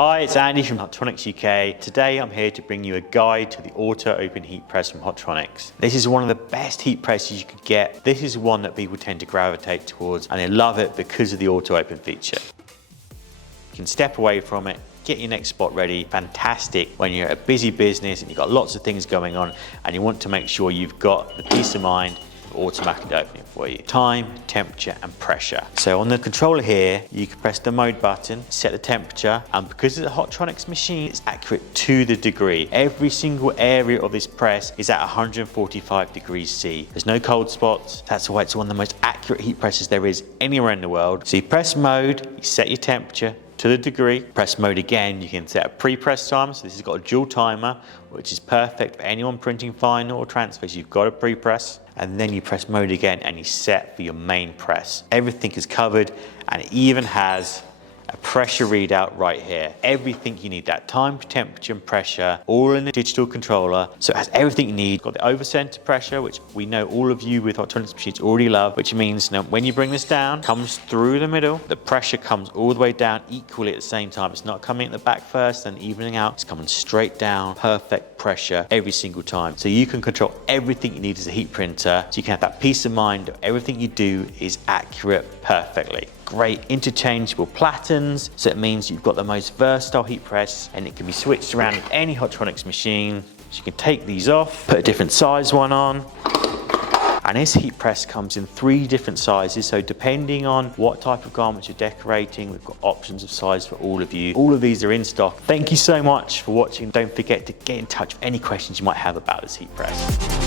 Hi, it's Andy from Hotronix UK. Today I'm here to bring you a guide to the Auto Open heat press from Hotronix. This is one of the best heat presses you could get. This is one that people tend to gravitate towards and they love it because of the Auto Open feature. You can step away from it, get your next spot ready. Fantastic when you're a busy business and you've got lots of things going on and you want to make sure you've got the peace of mind automatically opening for you. Time, temperature and pressure. So on the controller here, you can press the mode button, set the temperature, and because it's a Hotronix machine, it's accurate to the degree. Every single area of this press is at 145 degrees C. There's no cold spots. That's why it's one of the most accurate heat presses there is anywhere in the world. So you press mode, you set your temperature to the degree. Press mode again, you can set a pre-press time. So this has got a dual timer, which is perfect for anyone printing final or transfers. You've got a pre-press, and then you press mode again and you set for your main press. Everything is covered and it even has a pressure readout right here. Everything you need, that time, temperature and pressure, all in the digital controller. So it has everything you need. Got the over center pressure, which we know all of you with Hotronix machines already love, which means now when you bring this down, comes through the middle, the pressure comes all the way down equally at the same time. It's not coming at the back first and evening out. It's coming straight down, perfect pressure every single time. So you can control everything you need as a heat printer. So you can have that peace of mind that everything you do is accurate perfectly. Great interchangeable platens, so it means you've got the most versatile heat press and it can be switched around in any Hotronix machine. So you can take these off, put a different size one on. And this heat press comes in 3 different sizes, so depending on what type of garments you're decorating, we've got options of size for all of you. All of these are in stock. Thank you so much for watching. Don't forget to get in touch with any questions you might have about this heat press.